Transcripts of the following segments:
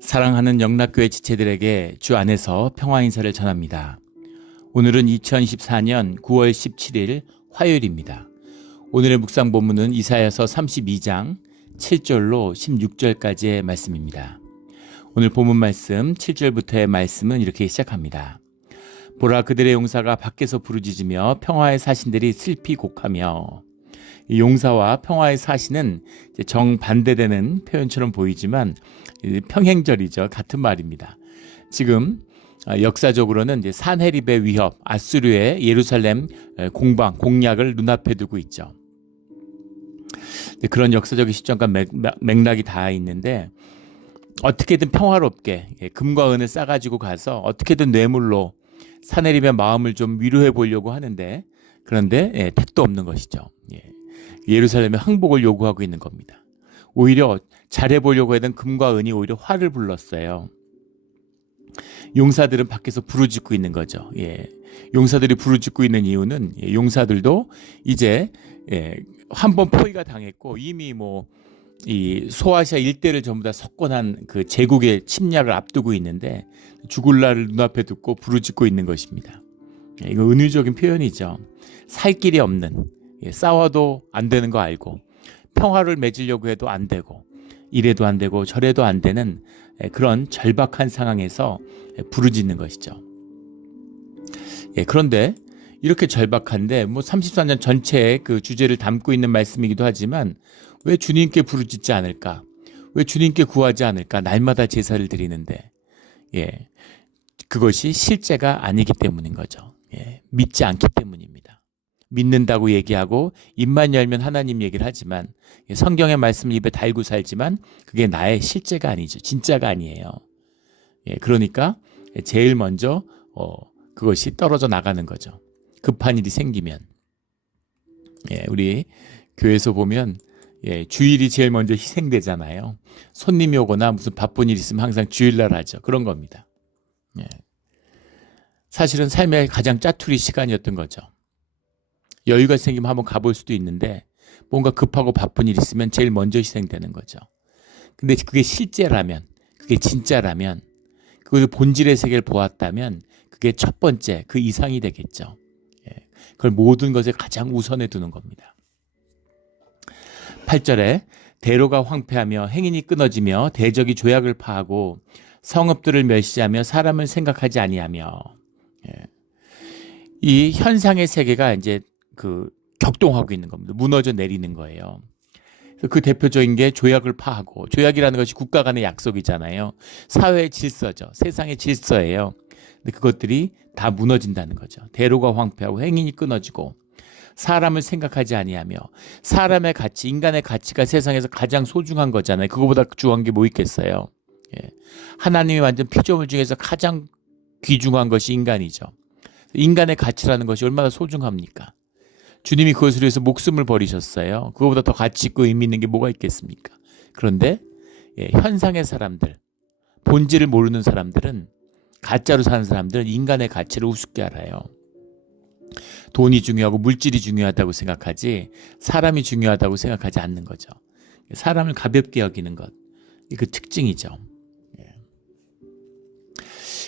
사랑하는 영락교회 지체들에게 주 안에서 평화 인사를 전합니다. 오늘은 2024년 9월 17일 화요일입니다. 오늘의 묵상 본문은 이사야서 32장 7절로 16절까지의 말씀입니다. 오늘 본문 말씀 7절부터의 말씀은 이렇게 시작합니다. 보라, 그들의 용사가 밖에서 부르짖으며 평화의 사신들이 슬피 곡하며. 이 용사와 평화의 사신은 정반대되는 표현처럼 보이지만 평행절이죠. 같은 말입니다. 지금 역사적으로는 이제 산헤립의 위협, 아수르의 예루살렘 공략을 눈앞에 두고 있죠. 그런 역사적인 시점과 맥락이 다 있는데, 어떻게든 평화롭게 금과 은을 싸가지고 가서 어떻게든 뇌물로 산헤립의 마음을 좀 위로해 보려고 하는데, 그런데 택도 없는 것이죠. 예루살렘의 항복을 요구하고 있는 겁니다. 오히려 잘해보려고 했던 금과 은이 오히려 화를 불렀어요. 용사들은 밖에서 부르짖고 있는 거죠. 용사들이 부르짖고 있는 이유는 용사들도 이제 한 번 포위가 당했고 이미 이 소아시아 일대를 전부 다 석권한 그 제국의 침략을 앞두고 있는데 죽을 날을 눈앞에 두고 부르짖고 있는 것입니다. 이거 은유적인 표현이죠. 살 길이 없는, 싸워도 안 되는 거 알고 평화를 맺으려고 해도 안 되고 이래도 안 되고 저래도 안 되는 그런 절박한 상황에서 부르짖는 것이죠. 그런데 이렇게 절박한데 34년 전체의 그 주제를 담고 있는 말씀이기도 하지만 왜 주님께 부르짖지 않을까? 왜 주님께 구하지 않을까? 날마다 제사를 드리는데 그것이 실제가 아니기 때문인 거죠. 믿지 않기 때문입니다. 믿는다고 얘기하고 입만 열면 하나님 얘기를 하지만 성경의 말씀을 입에 달고 살지만 그게 나의 실제가 아니죠. 진짜가 아니에요. 그러니까 제일 먼저 그것이 떨어져 나가는 거죠. 급한 일이 생기면 우리 교회에서 보면 주일이 제일 먼저 희생되잖아요. 손님이 오거나 무슨 바쁜 일 있으면 항상 주일날 하죠. 그런 겁니다. 사실은 삶의 가장 짜투리 시간이었던 거죠. 여유가 생기면 한번 가볼 수도 있는데 뭔가 급하고 바쁜 일 있으면 제일 먼저 희생되는 거죠. 근데 그게 실제라면, 그게 진짜라면, 그 본질의 세계를 보았다면 그게 첫 번째, 그 이상이 되겠죠. 그걸 모든 것에 가장 우선에 두는 겁니다. 8절에 대로가 황폐하며 행인이 끊어지며 대적이 조약을 파하고 성읍들을 멸시하며 사람을 생각하지 아니하며. 이 현상의 세계가 이제 격동하고 있는 겁니다. 무너져 내리는 거예요. 그 대표적인 게 조약을 파하고, 조약이라는 것이 국가 간의 약속이잖아요. 사회의 질서죠. 세상의 질서예요. 근데 그것들이 다 무너진다는 거죠. 대로가 황폐하고 행인이 끊어지고 사람을 생각하지 아니하며. 사람의 가치, 인간의 가치가 세상에서 가장 소중한 거잖아요. 그거보다 중요한 게 뭐 있겠어요. 하나님이 만든 피조물 중에서 가장 귀중한 것이 인간이죠. 인간의 가치라는 것이 얼마나 소중합니까? 주님이 그것을 위해서 목숨을 버리셨어요. 그거보다 더 가치 있고 의미 있는 게 뭐가 있겠습니까? 그런데 현상의 사람들, 본질을 모르는 사람들은, 가짜로 사는 사람들은 인간의 가치를 우습게 알아요. 돈이 중요하고 물질이 중요하다고 생각하지 사람이 중요하다고 생각하지 않는 거죠. 사람을 가볍게 여기는 것, 그 특징이죠.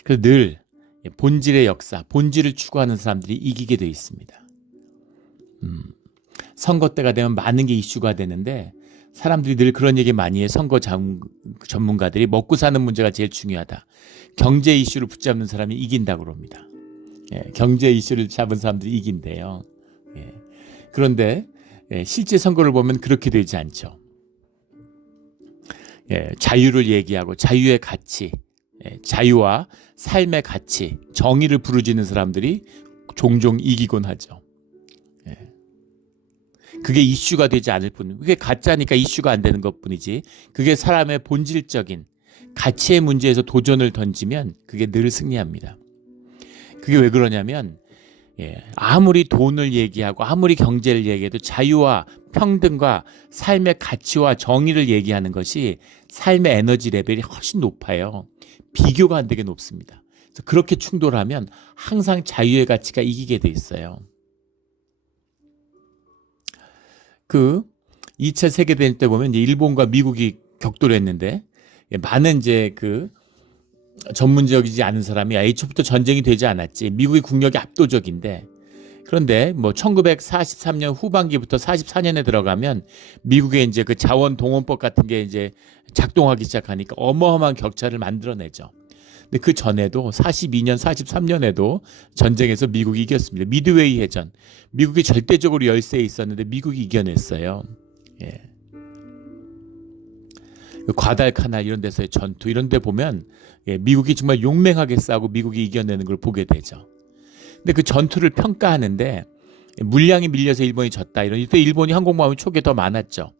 그래서 늘 본질의 역사, 본질을 추구하는 사람들이 이기게 돼 있습니다. 선거 때가 되면 많은 게 이슈가 되는데 사람들이 늘 그런 얘기 많이 해. 선거 전문가들이 먹고 사는 문제가 제일 중요하다. 경제 이슈를 붙잡는 사람이 이긴다고 그럽니다. 경제 이슈를 잡은 사람들이 이긴대요. 그런데 실제 선거를 보면 그렇게 되지 않죠. 자유를 얘기하고 자유의 가치, 자유와 삶의 가치, 정의를 부르짖는 사람들이 종종 이기곤 하죠. 그게 이슈가 되지 않을 뿐, 그게 가짜니까 이슈가 안 되는 것뿐이지, 그게 사람의 본질적인 가치의 문제에서 도전을 던지면 그게 늘 승리합니다. 그게 왜 그러냐면 아무리 돈을 얘기하고 아무리 경제를 얘기해도 자유와 평등과 삶의 가치와 정의를 얘기하는 것이 삶의 에너지 레벨이 훨씬 높아요. 비교가 안 되게 높습니다. 그래서 그렇게 충돌하면 항상 자유의 가치가 이기게 돼 있어요. 2차 세계대전 때 보면 일본과 미국이 격돌했는데 많은 이제 그 전문적이지 않은 사람이 애초부터 전쟁이 되지 않았지. 미국의 국력이 압도적인데 그런데 뭐 1943년 후반기부터 44년에 들어가면 미국의 이제 그 자원 동원법 같은 게 이제 작동하기 시작하니까 어마어마한 격차를 만들어내죠. 근데 그 전에도 42년, 43년에도 전쟁에서 미국이 이겼습니다. 미드웨이 해전. 미국이 절대적으로 열세에 있었는데 미국이 이겨냈어요. 예. 과달카날 이런 데서의 전투 이런 데 보면 미국이 정말 용맹하게 싸우고 미국이 이겨내는 걸 보게 되죠. 근데 그 전투를 평가하는데 물량이 밀려서 일본이 졌다. 이런 이때 일본이 항공모함이 초기에 더 많았죠.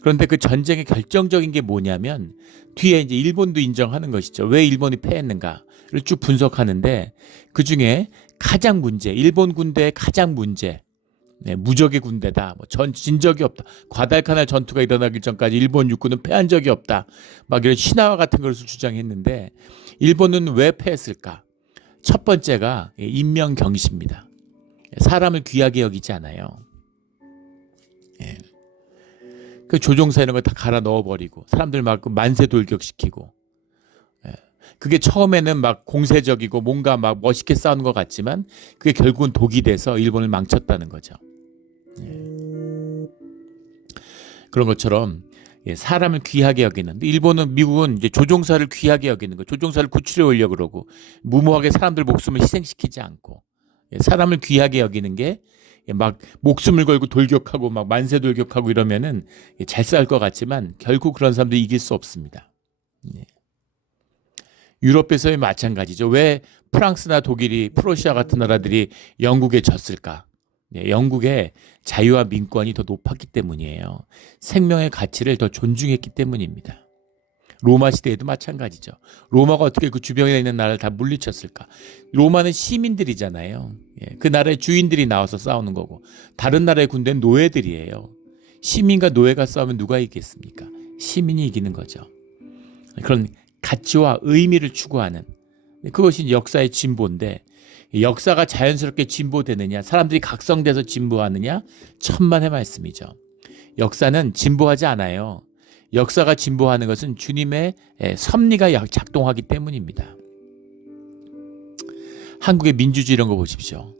그런데 그 전쟁의 결정적인 게 뭐냐면 뒤에 이제 일본도 인정하는 것이죠. 왜 일본이 패했는가를 쭉 분석하는데 그 중에 가장 문제, 일본 군대의 가장 문제, 무적의 군대다. 진 적이 없다. 과달카날 전투가 일어나기 전까지 일본 육군은 패한 적이 없다. 막 이런 신화와 같은 것을 주장했는데 일본은 왜 패했을까? 첫 번째가 인명경시입니다. 사람을 귀하게 여기지 않아요. 예. 그 조종사 이런 거 다 갈아 넣어버리고 사람들 막 만세 돌격시키고 예. 그게 처음에는 막 공세적이고 뭔가 막 멋있게 싸우는 것 같지만 그게 결국은 독이 돼서 일본을 망쳤다는 거죠. 예. 그런 것처럼 사람을 귀하게 여기는 일본은 미국은 이제 조종사를 귀하게 여기는 거 조종사를 구출해 오려고 그러고 무모하게 사람들 목숨을 희생시키지 않고 사람을 귀하게 여기는 게 막 목숨을 걸고 돌격하고 막 만세 돌격하고 이러면은 잘 싸울 것 같지만 결국 그런 사람들이 이길 수 없습니다. 유럽에서의 마찬가지죠. 왜 프랑스나 독일이 프로시아 같은 나라들이 영국에 졌을까? 영국의 자유와 민권이 더 높았기 때문이에요. 생명의 가치를 더 존중했기 때문입니다. 로마 시대에도 마찬가지죠. 로마가 어떻게 그 주변에 있는 나라를 다 물리쳤을까? 로마는 시민들이잖아요. 그 나라의 주인들이 나와서 싸우는 거고 다른 나라의 군대는 노예들이에요. 시민과 노예가 싸우면 누가 이기겠습니까? 시민이 이기는 거죠. 그런 가치와 의미를 추구하는 그것이 역사의 진보인데 역사가 자연스럽게 진보되느냐 사람들이 각성돼서 진보하느냐 천만의 말씀이죠. 역사는 진보하지 않아요. 역사가 진보하는 것은 주님의 섭리가 작동하기 때문입니다. 한국의 민주주의 이런 거 보십시오.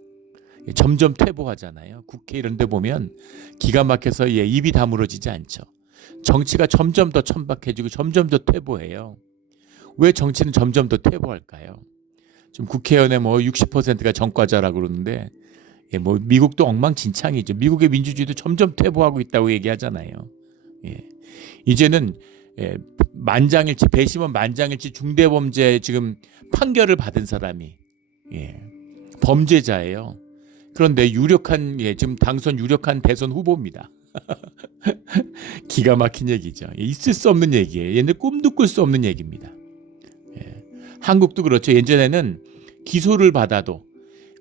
점점 퇴보하잖아요. 국회 이런 데 보면 기가 막혀서 입이 다물어지지 않죠. 정치가 점점 더 천박해지고 점점 더 퇴보해요. 왜 정치는 점점 더 퇴보할까요? 좀 국회의원의 60%가 전과자라고 그러는데 미국도 엉망진창이죠. 미국의 민주주의도 점점 퇴보하고 있다고 얘기하잖아요. 이제는 만장일치 배심원 만장일치 중대범죄 지금 판결을 받은 사람이 범죄자예요. 그런데 유력한 지금 당선 유력한 대선 후보입니다. 기가 막힌 얘기죠. 있을 수 없는 얘기예요. 얘네 꿈도 꿀 수 없는 얘기입니다. 한국도 그렇죠. 예전에는 기소를 받아도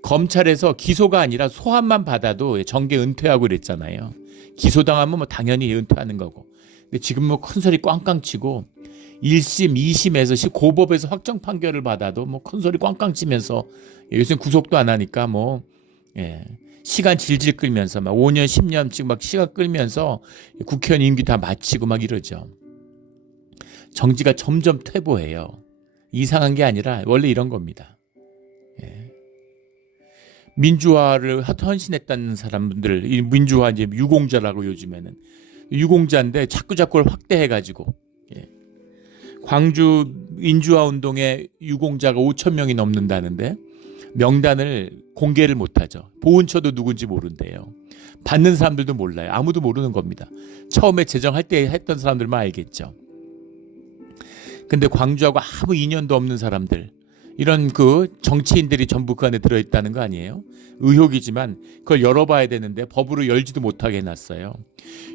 검찰에서 기소가 아니라 소환만 받아도 정계 은퇴하고 그랬잖아요. 기소당하면 당연히 은퇴하는 거고. 근데 지금 큰 소리 꽝꽝 치고 1심, 2심에서 고법에서 확정 판결을 받아도 큰 소리 꽝꽝 치면서 요즘 구속도 안 하니까 시간 질질 끌면서 막 5년, 10년씩 막 시간 끌면서 국회의원 임기 다 마치고 막 이러죠. 정치가 점점 퇴보해요. 이상한 게 아니라 원래 이런 겁니다. 민주화를 헌신했다는 사람들, 이 민주화 이제 유공자라고 요즘에는 유공자인데 자꾸 그걸 확대해가지고 광주 민주화 운동의 유공자가 5천 명이 넘는다는데 명단을 공개를 못하죠. 보훈처도 누군지 모른대요. 받는 사람들도 몰라요. 아무도 모르는 겁니다. 처음에 제정할 때 했던 사람들만 알겠죠. 근데 광주하고 아무 인연도 없는 사람들 이런 그 정치인들이 전부 그 안에 들어있다는 거 아니에요? 의혹이지만 그걸 열어봐야 되는데 법으로 열지도 못하게 해놨어요.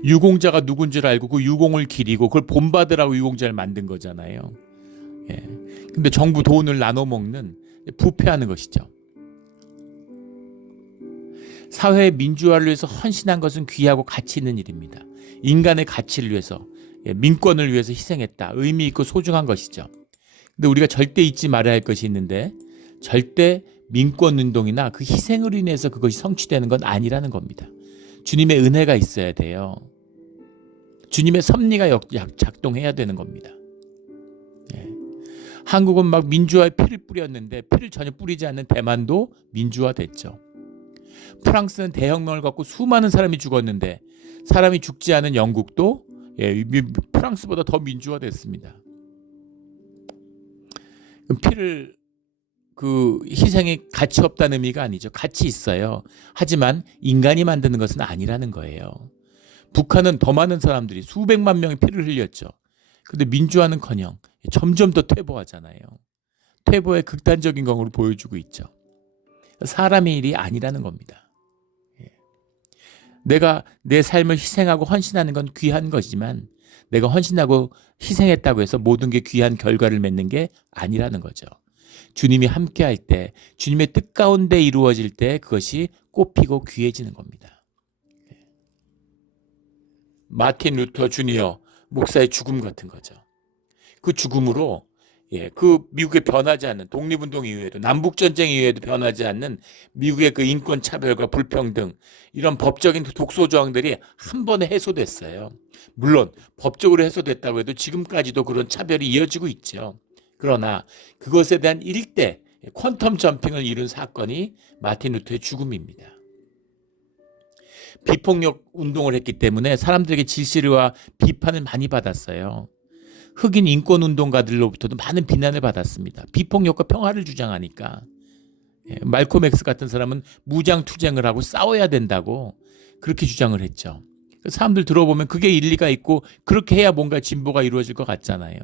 유공자가 누군지를 알고 그 유공을 기리고 그걸 본받으라고 유공자를 만든 거잖아요. 근데 정부 돈을 나눠 먹는 부패하는 것이죠. 사회 민주화를 위해서 헌신한 것은 귀하고 가치 있는 일입니다. 인간의 가치를 위해서 민권을 위해서 희생했다. 의미 있고 소중한 것이죠. 근데 우리가 절대 잊지 말아야 할 것이 있는데 절대 민권운동이나 그 희생으로 인해서 그것이 성취되는 건 아니라는 겁니다. 주님의 은혜가 있어야 돼요. 주님의 섭리가 작동해야 되는 겁니다. 한국은 막 민주화에 피를 뿌렸는데 피를 전혀 뿌리지 않는 대만도 민주화됐죠. 프랑스는 대혁명을 갖고 수많은 사람이 죽었는데 사람이 죽지 않은 영국도 프랑스보다 더 민주화됐습니다. 피를 희생이 가치 없다는 의미가 아니죠. 가치 있어요. 하지만 인간이 만드는 것은 아니라는 거예요. 북한은 더 많은 사람들이 수백만 명의 피를 흘렸죠. 근데 민주화는커녕 점점 더 퇴보하잖아요. 퇴보의 극단적인 경우를 보여주고 있죠. 사람의 일이 아니라는 겁니다. 내가 내 삶을 희생하고 헌신하는 건 귀한 것이지만 내가 헌신하고 희생했다고 해서 모든 게 귀한 결과를 맺는 게 아니라는 거죠. 주님이 함께할 때, 주님의 뜻 가운데 이루어질 때 그것이 꽃피고 귀해지는 겁니다. 마틴 루터 주니어 목사의 죽음 같은 거죠. 그 죽음으로 그 미국의 변하지 않는 독립운동 이후에도 남북전쟁 이후에도 변하지 않는 미국의 그 인권차별과 불평등 이런 법적인 독소 조항들이 한 번에 해소됐어요. 물론 법적으로 해소됐다고 해도 지금까지도 그런 차별이 이어지고 있죠. 그러나 그것에 대한 일대 퀀텀 점핑을 이룬 사건이 마틴 루터의 죽음입니다. 비폭력 운동을 했기 때문에 사람들에게 질시와 비판을 많이 받았어요. 흑인 인권운동가들로부터도 많은 비난을 받았습니다. 비폭력과 평화를 주장하니까. 말콤 X 같은 사람은 무장투쟁을 하고 싸워야 된다고 그렇게 주장을 했죠. 사람들 들어보면 그게 일리가 있고 그렇게 해야 뭔가 진보가 이루어질 것 같잖아요.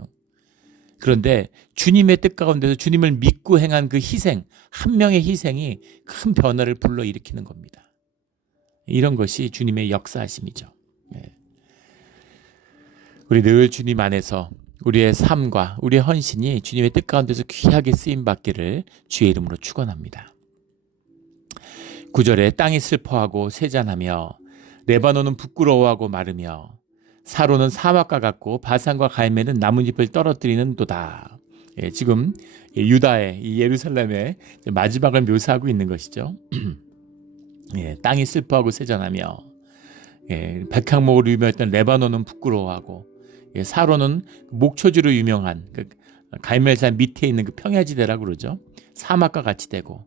그런데 주님의 뜻 가운데서 주님을 믿고 행한 그 희생, 한 명의 희생이 큰 변화를 불러일으키는 겁니다. 이런 것이 주님의 역사하심이죠. 우리 늘 주님 안에서 우리의 삶과 우리의 헌신이 주님의 뜻 가운데서 귀하게 쓰임받기를 주의 이름으로 축원합니다. 9절에 땅이 슬퍼하고 쇠잔하며 레바논은 부끄러워하고 마르며 사로는 사막과 같고 바산과 갈멜은 나뭇잎을 떨어뜨리는도다. 지금 유다의 이 예루살렘의 마지막을 묘사하고 있는 것이죠. 땅이 슬퍼하고 쇠잔하며 백향목으로 유명했던 레바논은 부끄러워하고 사로는 목초지로 유명한 그 갈멜산 밑에 있는 그 평야지대라고 그러죠. 사막과 같이 되고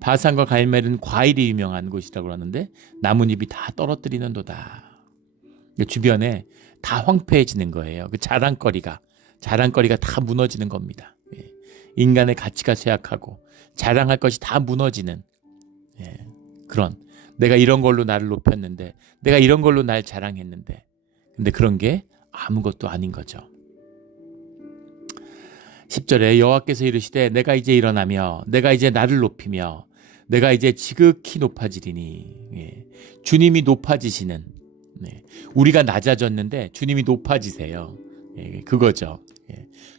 바산과 갈멜은 과일이 유명한 곳이라고 하는데 나뭇잎이 다 떨어뜨리는도다. 주변에 다 황폐해지는 거예요. 그 자랑거리가 다 무너지는 겁니다. 인간의 가치가 쇠약하고 자랑할 것이 다 무너지는 그런 내가 이런 걸로 나를 높였는데 내가 이런 걸로 날 자랑했는데 근데 그런 게 아무것도 아닌 거죠. 10절에 여호와께서 이르시되 내가 이제 일어나며 내가 이제 나를 높이며 내가 이제 지극히 높아지리니 주님이 높아지시는 우리가 낮아졌는데 주님이 높아지세요. 그거죠.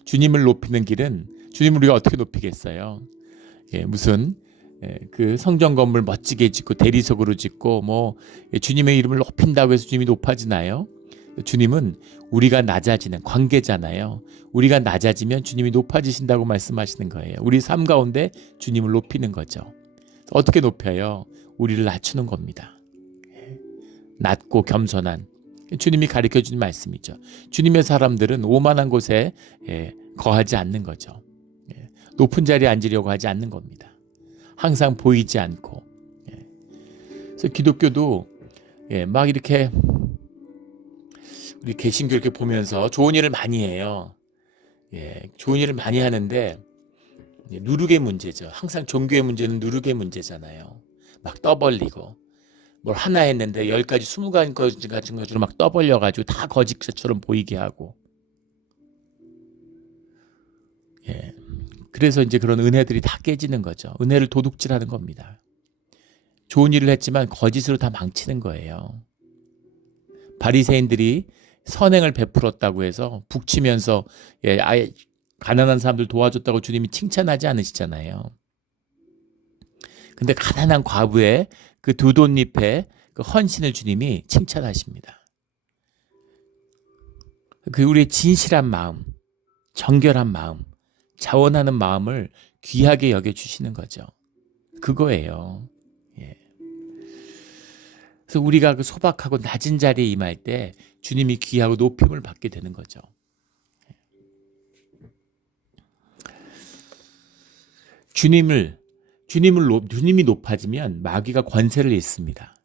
주님을 높이는 길은 주님을 우리가 어떻게 높이겠어요? 무슨 그 성전 건물 멋지게 짓고 대리석으로 짓고 주님의 이름을 높인다고 해서 주님이 높아지나요? 주님은 우리가 낮아지는 관계잖아요. 우리가 낮아지면 주님이 높아지신다고 말씀하시는 거예요. 우리 삶 가운데 주님을 높이는 거죠. 어떻게 높여요? 우리를 낮추는 겁니다. 낮고 겸손한 주님이 가르쳐주는 말씀이죠. 주님의 사람들은 오만한 곳에 거하지 않는 거죠. 높은 자리에 앉으려고 하지 않는 겁니다. 항상 보이지 않고. 그래서 기독교도 막 이렇게 우리 개신교 이렇게 보면서 좋은 일을 많이 해요. 좋은 일을 많이 하는데 누룩의 문제죠. 항상 종교의 문제는 누룩의 문제잖아요. 막 떠벌리고 뭘 하나 했는데 10가지 20가지 같은 것으로 막 떠벌려가지고 다 거짓처럼 보이게 하고 그래서 이제 그런 은혜들이 다 깨지는 거죠. 은혜를 도둑질하는 겁니다. 좋은 일을 했지만 거짓으로 다 망치는 거예요. 바리새인들이 선행을 베풀었다고 해서 북치면서 아예 가난한 사람들 도와줬다고 주님이 칭찬하지 않으시잖아요. 근데 가난한 과부의 그 두 돈잎의 그 헌신을 주님이 칭찬하십니다. 그 우리의 진실한 마음, 정결한 마음, 자원하는 마음을 귀하게 여겨주시는 거죠. 그거예요. 그래서 우리가 그 소박하고 낮은 자리에 임할 때 주님이 귀하고 높임을 받게 되는 거죠. 주님이 높아지면 마귀가 권세를 잃습니다.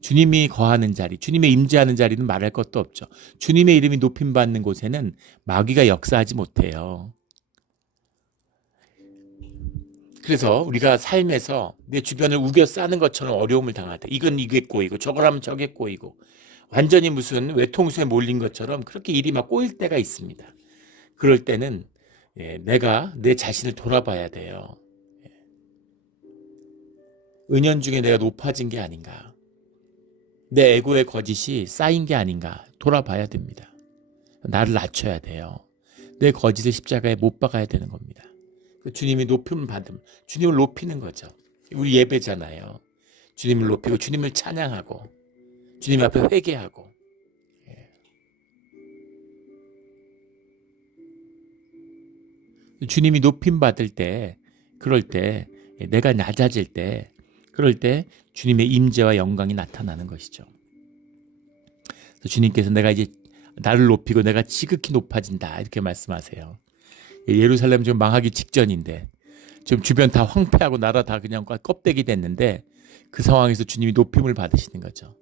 주님이 거하는 자리, 주님의 임재하는 자리는 말할 것도 없죠. 주님의 이름이 높임받는 곳에는 마귀가 역사하지 못해요. 그래서 우리가 삶에서 내 주변을 우겨 싸는 것처럼 어려움을 당할 때 이건 이게 꼬이고 저걸 하면 저게 꼬이고 완전히 무슨 외통수에 몰린 것처럼 그렇게 일이 막 꼬일 때가 있습니다. 그럴 때는 내가 내 자신을 돌아봐야 돼요. 은연중에 내가 높아진 게 아닌가, 내 에고의 거짓이 쌓인 게 아닌가 돌아봐야 됩니다. 나를 낮춰야 돼요. 내 거짓을 십자가에 못 박아야 되는 겁니다. 주님이 높임을 받음, 주님을 높이는 거죠. 우리 예배잖아요. 주님을 높이고 주님을 찬양하고 주님 앞에 회개하고. 주님이 높임 받을 때, 그럴 때 내가 낮아질 때, 그럴 때 주님의 임재와 영광이 나타나는 것이죠. 주님께서 내가 이제 나를 높이고 내가 지극히 높아진다 이렇게 말씀하세요. 예루살렘 지금 망하기 직전인데 지금 주변 다 황폐하고 나라 다 그냥 껍데기 됐는데 그 상황에서 주님이 높임을 받으시는 거죠.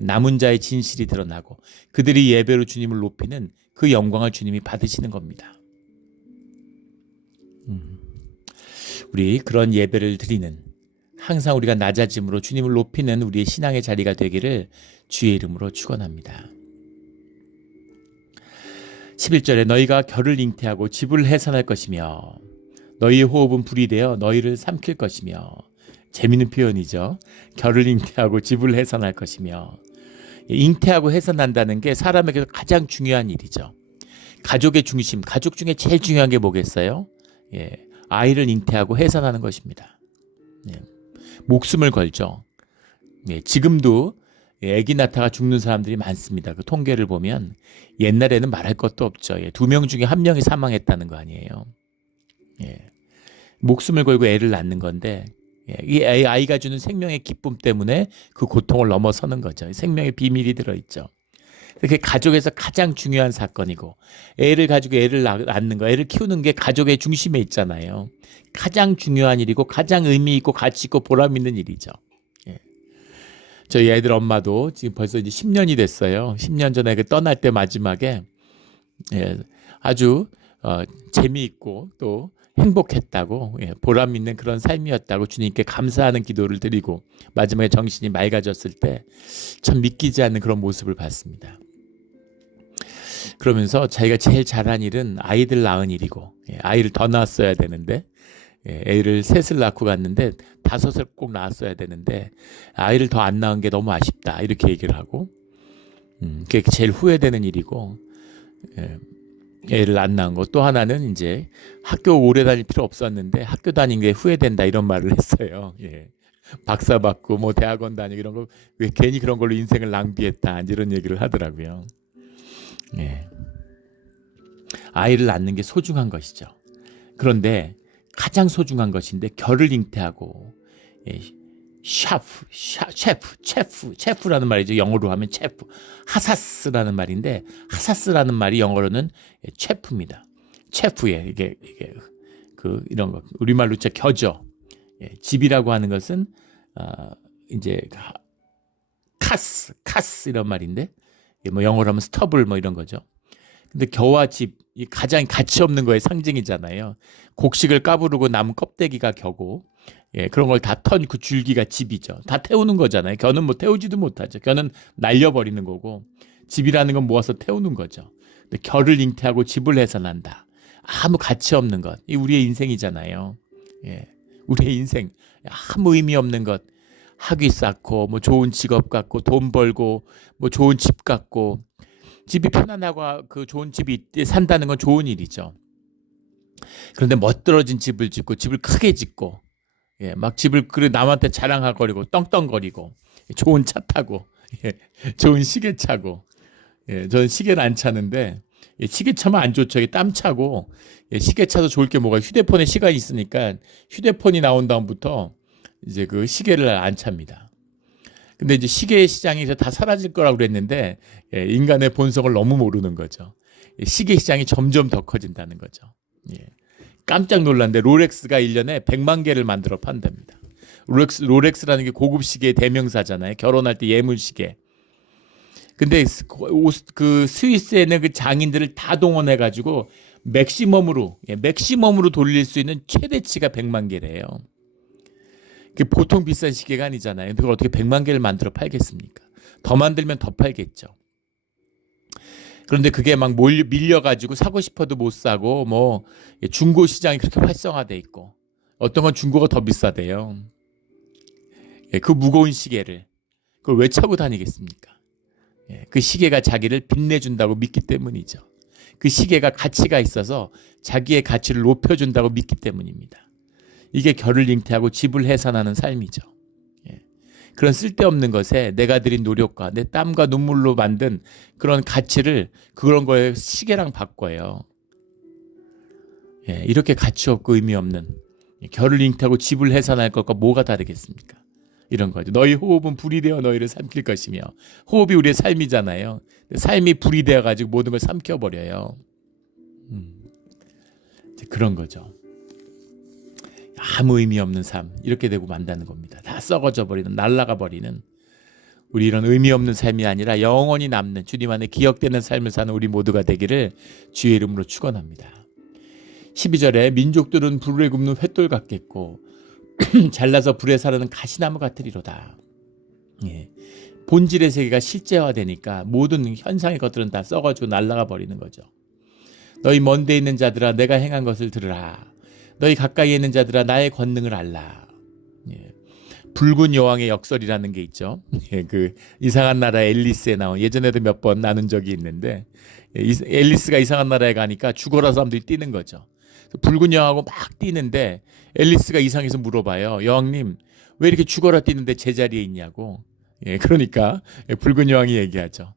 남은 자의 진실이 드러나고 그들이 예배로 주님을 높이는 그 영광을 주님이 받으시는 겁니다. 우리 그런 예배를 드리는, 항상 우리가 낮아짐으로 주님을 높이는 우리의 신앙의 자리가 되기를 주의 이름으로 축원합니다. 11절에 너희가 결을 잉태하고 집을 해산할 것이며 너희의 호흡은 불이 되어 너희를 삼킬 것이며. 재미있는 표현이죠. 결을 잉태하고 집을 해산할 것이며. 잉태하고 해산한다는 게 사람에게서 가장 중요한 일이죠. 가족의 중심, 가족 중에 제일 중요한 게 뭐겠어요? 아이를 잉태하고 해산하는 것입니다. 목숨을 걸죠. 지금도 아기 낳다가 죽는 사람들이 많습니다. 그 통계를 보면 옛날에는 말할 것도 없죠. 2명 중에 1명이 사망했다는 거 아니에요. 목숨을 걸고 애를 낳는 건데 이 아이가 주는 생명의 기쁨 때문에 그 고통을 넘어서는 거죠. 생명의 비밀이 들어있죠. 그게 가족에서 가장 중요한 사건이고, 애를 가지고 애를 낳는 거, 애를 키우는 게 가족의 중심에 있잖아요. 가장 중요한 일이고 가장 의미 있고 가치 있고 보람 있는 일이죠. 저희 애들 엄마도 지금 벌써 이제 10년이 됐어요. 10년 전에 그 떠날 때 마지막에 아주 재미있고 또 행복했다고, 보람 있는 그런 삶이었다고 주님께 감사하는 기도를 드리고 마지막에 정신이 맑아졌을 때 참 믿기지 않는 그런 모습을 봤습니다. 그러면서 자기가 제일 잘한 일은 아이들 낳은 일이고, 아이를 더 낳았어야 되는데, 애를 셋을 낳고 갔는데 5을 꼭 낳았어야 되는데 아이를 더 안 낳은 게 너무 아쉽다 이렇게 얘기를 하고, 그게 제일 후회되는 일이고, 애를 안 낳은 거. 또 하나는 이제 학교 오래 다닐 필요 없었는데 학교 다닌 게 후회된다 이런 말을 했어요. 박사 받고 뭐 대학원 다니고 이런 거 왜 괜히 그런 걸로 인생을 낭비했다 이런 얘기를 하더라고요. 아이를 낳는 게 소중한 것이죠. 그런데 가장 소중한 것인데 결을 잉태하고, 셰프라는 말이죠. 영어로 하면 셰프, 하사스라는 말인데, 하사스라는 말이 영어로는 셰프입니다. 셰프에 이게 그 이런 거 우리말로 진짜 겨죠. 집이라고 하는 것은 이제 카스 이런 말인데, 뭐 영어로 하면 스터블 뭐 이런 거죠. 근데 겨와 집, 이 가장 가치 없는 거의 상징이잖아요. 곡식을 까부르고 남은 껍데기가 겨고, 그런 걸 다 턴 그 줄기가 집이죠. 다 태우는 거잖아요. 겨는 뭐 태우지도 못하죠. 겨는 날려버리는 거고, 집이라는 건 모아서 태우는 거죠. 근데 겨를 잉태하고 집을 해산한다. 아무 가치 없는 것. 이 우리의 인생이잖아요. 우리의 인생. 아무 의미 없는 것. 학위 쌓고, 뭐 좋은 직업 갖고, 돈 벌고, 뭐 좋은 집 갖고, 집이 편안하고 그 좋은 집이 산다는 건 좋은 일이죠. 그런데 멋들어진 집을 짓고 집을 크게 짓고, 막 집을 남한테 자랑하거리고 떵떵거리고 좋은 차 타고, 좋은 시계 차고, 저는 시계를 안 차는데 시계 차면 안 좋죠. 땀 차고, 시계 차도 좋을 게 뭐가, 휴대폰에 시간이 있으니까 휴대폰이 나온 다음부터 이제 그 시계를 안 찹니다. 근데 이제 시계 시장이 이제 다 사라질 거라고 그랬는데, 인간의 본성을 너무 모르는 거죠. 시계 시장이 점점 더 커진다는 거죠. 깜짝 놀랐는데 롤렉스가 1년에 100만 개를 만들어 판답니다. 롤렉스라는 게 고급 시계의 대명사잖아요. 결혼할 때 예물 시계. 근데 그 스위스에는 그 장인들을 다 동원해 가지고 맥시멈으로 돌릴 수 있는 최대치가 100만 개래요. 그게 보통 비싼 시계가 아니잖아요. 근데 그걸 어떻게 100만 개를 만들어 팔겠습니까? 더 만들면 더 팔겠죠. 그런데 그게 막 밀려가지고 사고 싶어도 못 사고 뭐 중고 시장이 그렇게 활성화돼 있고 어떤 건 중고가 더 비싸대요. 그 무거운 시계를 그걸 왜 차고 다니겠습니까? 그 시계가 자기를 빛내준다고 믿기 때문이죠. 그 시계가 가치가 있어서 자기의 가치를 높여준다고 믿기 때문입니다. 이게 결을 잉태하고 집을 해산하는 삶이죠. 그런 쓸데없는 것에 내가 들인 노력과 내 땀과 눈물로 만든 그런 가치를 그런 거에 시계랑 바꿔요. 이렇게 가치 없고 의미 없는 결을 잉태하고 집을 해산할 것과 뭐가 다르겠습니까? 이런 거죠. 너희 호흡은 불이 되어 너희를 삼킬 것이며 호흡이 우리의 삶이잖아요. 삶이 불이 되어가지고 모든 걸 삼켜버려요. 그런 거죠. 아무 의미 없는 삶 이렇게 되고 만다는 겁니다. 다 썩어져 버리는 날아가 버리는 우리 이런 의미 없는 삶이 아니라 영원히 남는 주님 안에 기억되는 삶을 사는 우리 모두가 되기를 주의 이름으로 축원합니다. 12절에 민족들은 불에 굽는 횃돌 같겠고 잘라서 불에 사르는 가시나무 같으리로다. 본질의 세계가 실제화되니까 모든 현상의 것들은 다 썩어지고 날아가 버리는 거죠. 너희 먼데 있는 자들아 내가 행한 것을 들으라. 너희 가까이에 있는 자들아 나의 권능을 알라. 붉은 여왕의 역설이라는 게 있죠. 그 이상한 나라 앨리스에 나온 예전에도 몇 번 나눈 적이 있는데 앨리스가 이상한 나라에 가니까 죽어라 사람들이 뛰는 거죠. 붉은 여왕하고 막 뛰는데 앨리스가 이상해서 물어봐요. 여왕님 왜 이렇게 죽어라 뛰는데 제자리에 있냐고. 그러니까 붉은 여왕이 얘기하죠.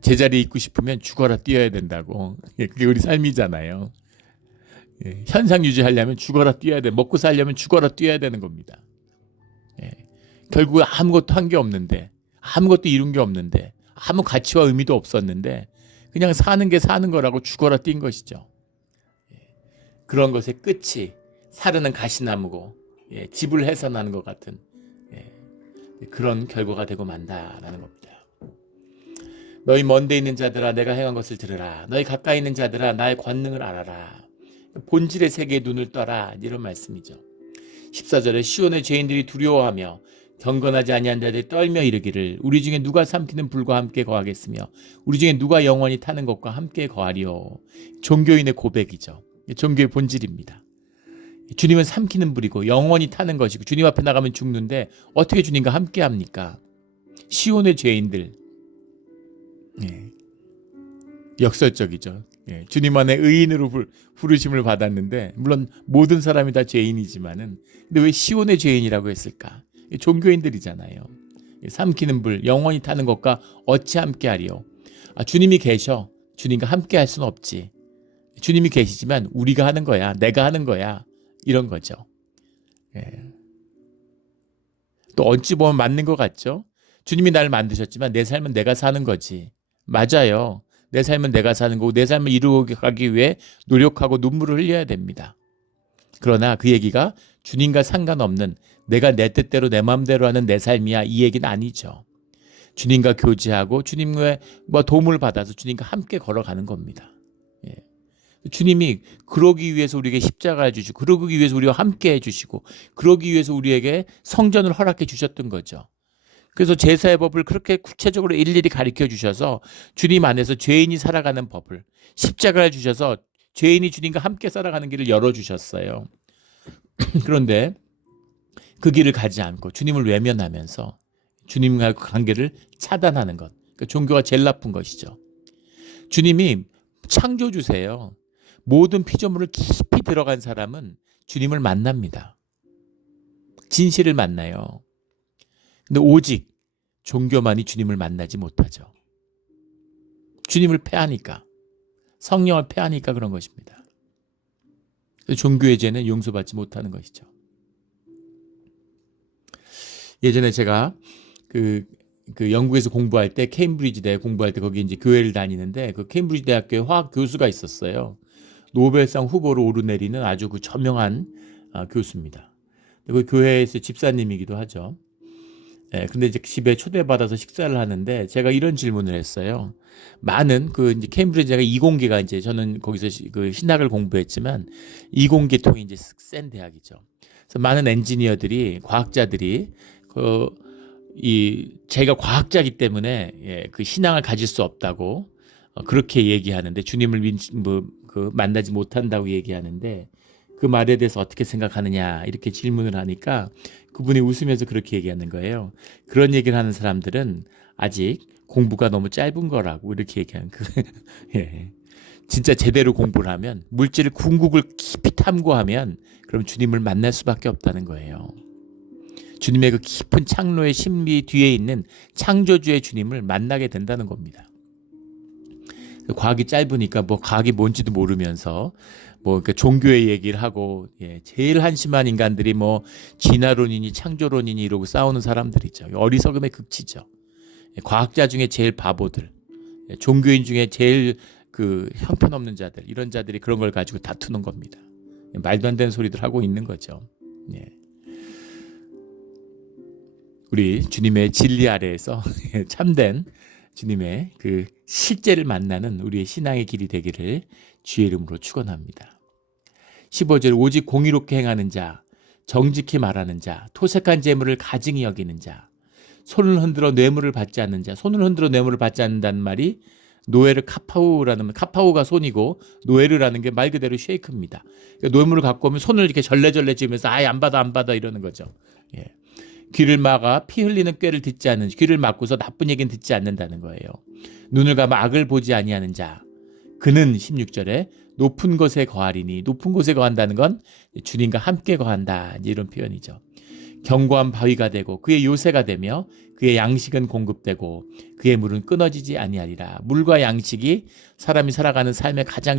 제자리에 있고 싶으면 죽어라 뛰어야 된다고. 그게 우리 삶이잖아요. 현상 유지하려면 죽어라 뛰어야 돼. 먹고 살려면 죽어라 뛰어야 되는 겁니다. 결국 아무것도 한 게 없는데 아무것도 이룬 게 없는데 아무 가치와 의미도 없었는데 그냥 사는 게 사는 거라고 죽어라 뛴 것이죠. 그런 것의 끝이 사르는 가시나무고 집을 해산하는 것 같은 그런 결과가 되고 만다라는 겁니다. 너희 먼데 있는 자들아 내가 행한 것을 들으라. 너희 가까이 있는 자들아 나의 권능을 알아라. 본질의 세계에 눈을 떠라 이런 말씀이죠. 14절에 시온의 죄인들이 두려워하며 경건하지 아니한 자들이 떨며 이르기를 우리 중에 누가 삼키는 불과 함께 거하겠으며 우리 중에 누가 영원히 타는 것과 함께 거하리요. 종교인의 고백이죠. 종교의 본질입니다. 주님은 삼키는 불이고 영원히 타는 것이고 주님 앞에 나가면 죽는데 어떻게 주님과 함께 합니까? 시온의 죄인들 역설적이죠. 주님 안에 의인으로 부르심을 받았는데 물론 모든 사람이 다 죄인이지만은 근데 왜 시온의 죄인이라고 했을까? 종교인들이잖아요. 삼키는 불 영원히 타는 것과 어찌 함께하리요? 주님이 계셔. 주님과 함께할 수는 없지. 주님이 계시지만 우리가 하는 거야. 내가 하는 거야. 이런 거죠. 또 어찌 보면 맞는 것 같죠? 주님이 나를 만드셨지만 내 삶은 내가 사는 거지. 맞아요. 내 삶은 내가 사는 거고 내 삶을 이루어가기 위해 노력하고 눈물을 흘려야 됩니다. 그러나 그 얘기가 주님과 상관없는 내가 내 뜻대로 내 마음대로 하는 내 삶이야 이 얘기는 아니죠. 주님과 교제하고 주님과 도움을 받아서 주님과 함께 걸어가는 겁니다. 주님이 그러기 위해서 우리에게 십자가를 주시고 그러기 위해서 우리와 함께 해주시고 그러기 위해서 우리에게 성전을 허락해 주셨던 거죠. 그래서 제사의 법을 그렇게 구체적으로 일일이 가르쳐 주셔서 주님 안에서 죄인이 살아가는 법을 십자가를 주셔서 죄인이 주님과 함께 살아가는 길을 열어주셨어요. 그런데 그 길을 가지 않고 주님을 외면하면서 주님과 관계를 차단하는 것. 그러니까 종교가 제일 나쁜 것이죠. 주님이 창조주세요. 모든 피조물을 깊이 들어간 사람은 주님을 만납니다. 진실을 만나요. 근데 오직 종교만이 주님을 만나지 못하죠. 주님을 패하니까, 성령을 패하니까 그런 것입니다. 종교의 죄는 용서받지 못하는 것이죠. 예전에 제가 그 영국에서 공부할 때 케임브리지 대에 공부할 때 거기 이제 교회를 다니는데 그 케임브리지 대학교에 화학 교수가 있었어요. 노벨상 후보로 오르내리는 아주 그 저명한 교수입니다. 그 교회에서 집사님이기도 하죠. 근데 이제 집에 초대받아서 식사를 하는데 제가 이런 질문을 했어요. 많은 그 이제 케임브리지가 이공계가 이제 저는 거기서 그 신학을 공부했지만 이공계통이 이제 센 대학이죠. 그래서 많은 엔지니어들이 과학자들이 제가 과학자이기 때문에 그 신앙을 가질 수 없다고 그렇게 얘기하는데 주님을 만나지 못한다고 얘기하는데 그 말에 대해서 어떻게 생각하느냐 이렇게 질문을 하니까 그분이 웃으면서 그렇게 얘기하는 거예요. 그런 얘기를 하는 사람들은 아직 공부가 너무 짧은 거라고 이렇게 얘기하는 예. 진짜 제대로 공부를 하면 물질의 궁극을 깊이 탐구하면 그럼 주님을 만날 수밖에 없다는 거예요. 주님의 그 깊은 창로의 신비 뒤에 있는 창조주의 주님을 만나게 된다는 겁니다. 과학이 짧으니까 과학이 뭔지도 모르면서 그러니까 종교의 얘기를 하고 제일 한심한 인간들이 진화론이니 창조론이니 이러고 싸우는 사람들이죠. 어리석음의 극치죠. 과학자 중에 제일 바보들, 종교인 중에 제일 그 형편없는 자들, 이런 자들이 그런 걸 가지고 다투는 겁니다. 말도 안 되는 소리들 하고 있는 거죠. 우리 주님의 진리 아래에서 참된 주님의 그 실제를 만나는 우리의 신앙의 길이 되기를 주의 이름으로 축원합니다. 15절 오직 공의롭게 행하는 자, 정직히 말하는 자, 토색한 재물을 가증히 여기는 자, 손을 흔들어 뇌물을 받지 않는 자. 손을 흔들어 뇌물을 받지 않는다는 말이 노에르 카파우라는, 카파우가 손이고 노에르라는 게 말 그대로 쉐이크입니다. 그러니까 뇌물을 갖고 오면 손을 이렇게 절레절레 쥐면서 아예 안 받아 이러는 거죠. 귀를 막아 피 흘리는 꾀를 듣지 않는, 귀를 막고서 나쁜 얘기는 듣지 않는다는 거예요. 눈을 감아 악을 보지 아니하는 자, 그는 16절에 높은 곳에 거하리니, 높은 곳에 거한다는 건 주님과 함께 거한다, 이런 표현이죠. 견고한 바위가 되고 그의 요새가 되며 그의 양식은 공급되고 그의 물은 끊어지지 아니하리라. 물과 양식이 사람이 살아가는 삶의 가장